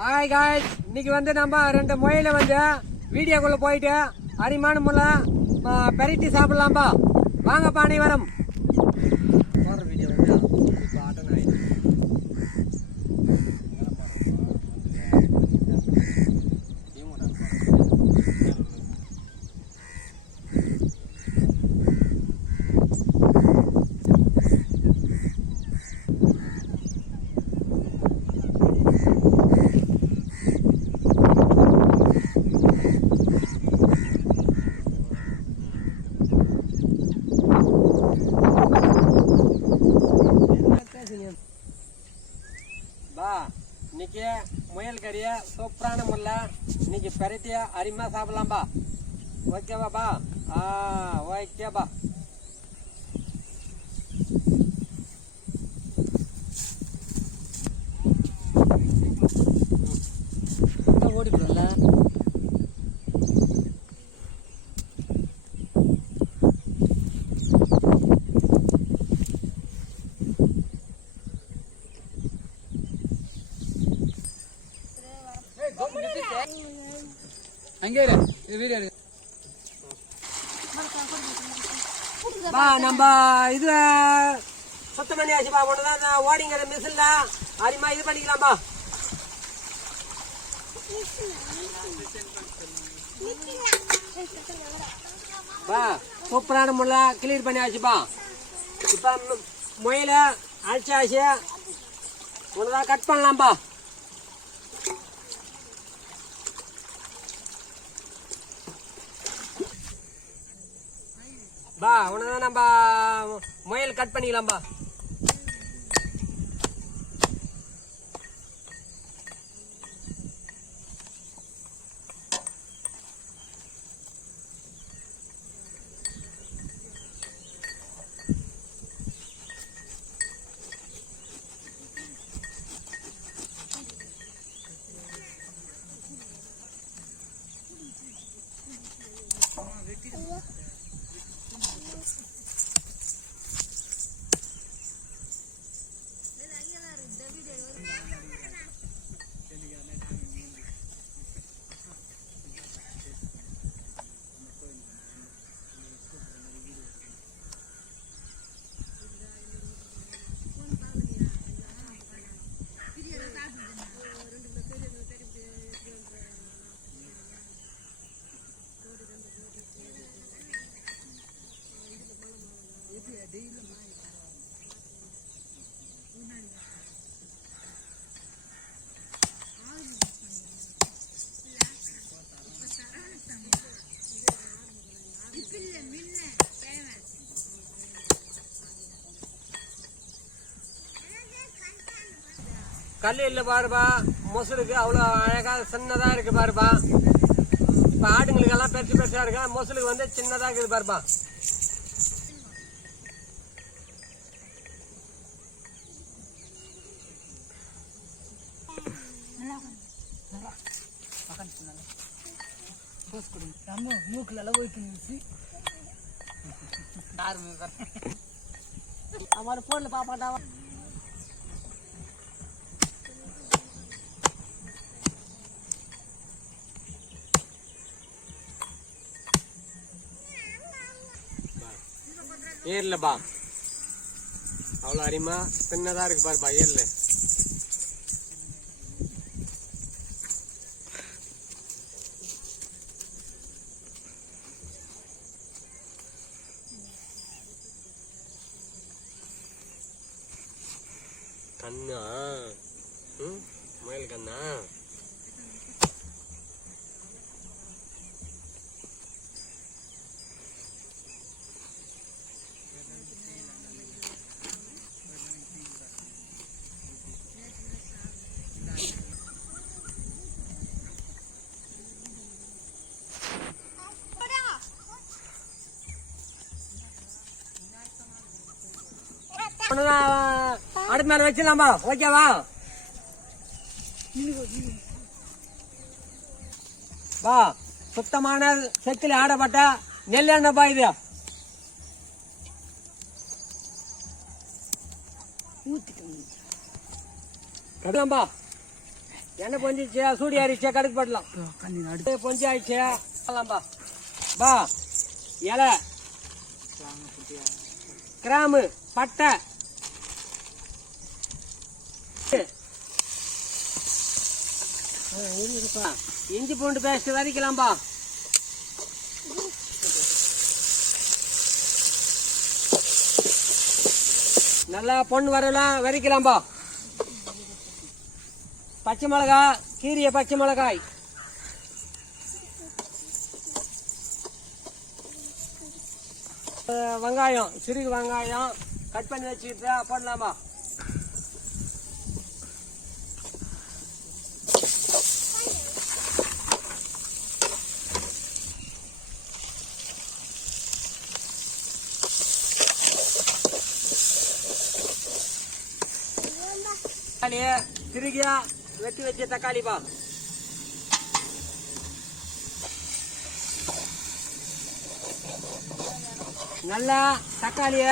Hi guys, இன்னைக்கு வந்து நம்ம 2 முயலை வந்து வீடியோக்குள்ள போயிட்டு அரிமான முறை பெரட்டி சாப்பிடலாம்பா. வாங்கப்பா அனைவரும். போடுற வீடியோ வந்து இப்போ அட்டன் ஆயிடுச்சு. இன்னைக்கு முயல் கறியை சூப்பரான முறையில் இன்னைக்கு பெரட்டிய அருமையாக சாப்பிடலாம்பா. ஓகேவாப்பா? ஓகேப்பா. ஓடிக்கணும்ல. நம்ம இது சுத்தம் பண்ணி ஆச்சுப்பா. ஒண்ணுதான் ஓடிங்கிற மிஷின்ல அரிமா இது பண்ணிக்கலாம்பா. சூப்பரான முறை கிளியர் பண்ணி ஆச்சுப்பா. இப்ப முயல அழைச்சாச்சு. ஒண்ணுதான் கட் பண்ணலாம்பா. உனதான் நம்ம முயல் கட் பண்ணிக்கலாம்பா. கல் இல்லை பாருப்பா. மொசலுக்கு அவ்வளோ அழகாக சின்னதாக இருக்கு பாருப்பா. இப்போ ஆடுங்களுக்கெல்லாம் பெருசு பெருசாக இருக்கு. மொசலுக்கு வந்து சின்னதாக இருக்குது பாருப்பா. மூக்குல हमारे फोन पापा ஏர்ல பா அவ்வளோ அரிமா சின்னதா இருக்கு பாருப்பா. ஏர்ல கண்ணா முயல் கண்ணா. அடுத்த மேல வச்சிடலாம்பா. ஓகேவா? பா சுத்தமான செக்கில் ஆடப்பட்ட நெல்லெண்ணப்பா இது. ஊத்திக்கம்பா. எண்ணெய் பொஞ்சிச்சு சூடி ஆறிச்சு கடுக்கு போடலாம். பொஞ்சி ஆயிடுச்சு பா பா இலை கிராம்பு பட்டை இஞ்சி பூண்டு பேஸ்ட் வதக்கலாம்பா. நல்லா பொண்ணு வரலாம் வதக்கலாம்பா. பச்சை மிளகா கீரிய பச்சை மிளகாய் வெங்காயம் சிறுகு வெங்காயம் கட் பண்ணி வச்சுக்கிட்டு போடலாமா. சிறுகியா வெட்டி வச்ச தக்காளிப்பா. நல்லா தக்காளிய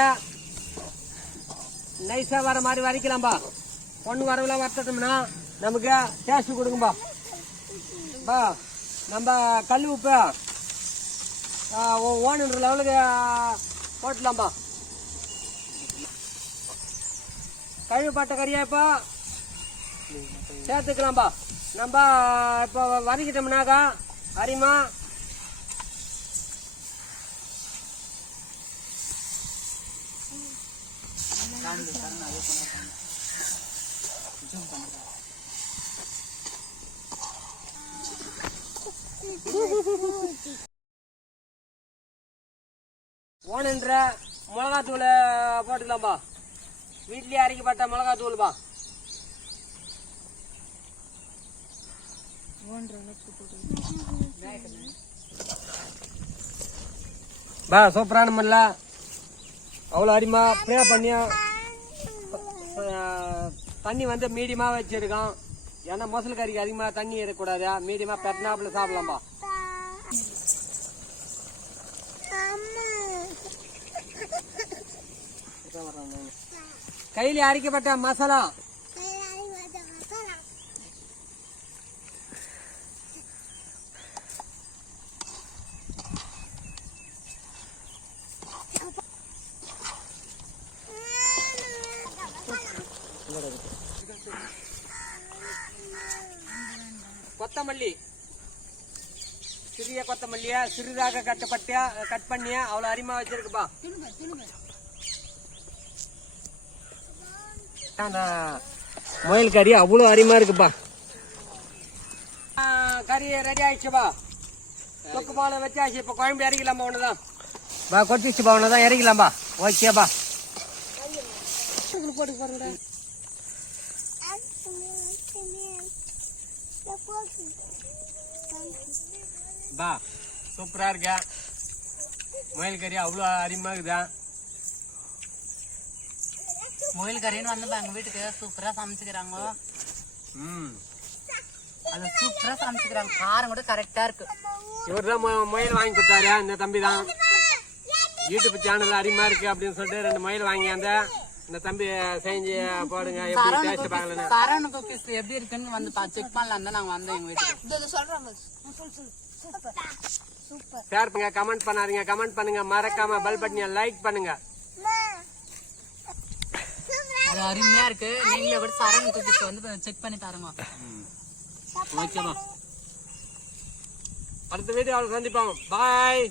நைஸா வர மாதிரி வரைக்கலாம்பா. பொண்ணு வரவுல வறுத்தோம்னா நமக்கு டேஸ்ட் கொடுக்கும்பா. பா நம்ம கல் உப்பு ஓணுன்ற லெவலுக்கு போட்டலாம்பா. கழுவுப்பட்ட கறியாப்பா சேர்த்துக்கலாம்பா. நம்ம இப்போ வதக்கிட்டோம்னாக்கா அரிமா ஓணுன்ற மிளகாத்தூள் போட்டுக்கலாம்பா. வீட்லயே அரைக்கப்பட்ட மிளகாத்தூள்பா. பா சூப்பரான மல்ல அவ்வளோ அரிமா ப்ரே பண்ணி தண்ணி வந்து மீடியமா வச்சிருக்கோம். ஏன்னா மொசல் கறிக்கு அதிகமாக தண்ணி இருக்கக்கூடாது. மீடியமா பெட்னாப்புல சாப்பிடலாம்பா. கையில அரைக்கப்பட்ட மசாலா கொத்தமல்லி சிறிய கொத்தமல்லியா சிறிதாக கட் பண்ணி அவ்வளவு அரிமா வச்சிருக்குப்பா. முயல் கறி அவ்வளவு அரிமா இருக்குப்பா. கறி ரெடி ஆயிடுச்சுப்பா. தொக்கு பாலை வச்சாச்சு. இப்ப குழம்பு இறக்கலாம்பா. ஒண்ணுதான் பா கொட்டிச்சுப்பா. ஒண்ணுதான் இறக்கலாம்பா. ஓகேப்பா. பா சூப்பரா இருக்க. முயல் கறி அவ்வளோ அரிமா இருக்குதா. முயல் கறின்னு வந்து எங்க வீட்டுக்கு சூப்பரா சமைச்சுக்கிறாங்க. அது சூப்பரா சமைச்சுக்கிறாங்க. காரம் கூட கரெக்டா இருக்கு. இவர் தான் முயல் வாங்கி கொடுத்தாரு. இந்த தம்பி தான் யூடியூப் சேனல் அரிமா இருக்கு அப்படின்னு சொல்லிட்டு 2 முயல் வாங்கி இந்த தம்பி செஞ்சு போடுங்க. எப்படி டேஸ்ட் பார்க்கலாம். சரவண குக்கீஸ் எப்படி இருக்குன்னு வந்து செக் பண்ணலாம் தான் நாங்க வந்தோம் எங்க வீட்டுக்கு. ஷேர் பண்ணுங்க, கமெண்ட் பண்ணாதீங்க. கமெண்ட் பண்ணுங்க, மறக்காம பெல் பட்டனை லைக் பண்ணுங்க. அது அருமையா இருக்கு. நீங்களே கூட சரவண குக்கீஸ் வந்து செக் பண்ணி பாருங்க. ஓகேமா. அடுத்த வீடியோவில் சந்திப்போம். பாய்.